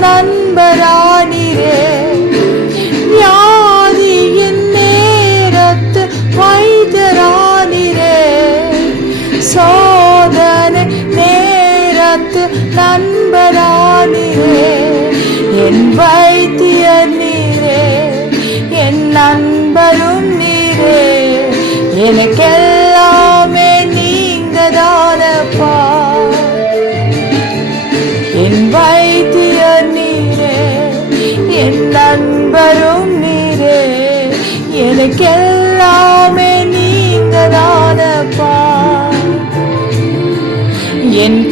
நண்பரானிரே. வியாதியின் நேரத்து வைத்தரானிரே. சோதனை நேரத்து நண்பரானிரே. என் வைத்தியர் நீரே, என் நண்பரும் நீரே. எனக்கெல்லாமே நீங்க தானப்பா. என் வைத்தியர் நீரே, என் நண்பரும் நீரே. எனக்கெல்லாமே நீங்க தானப்பா. என்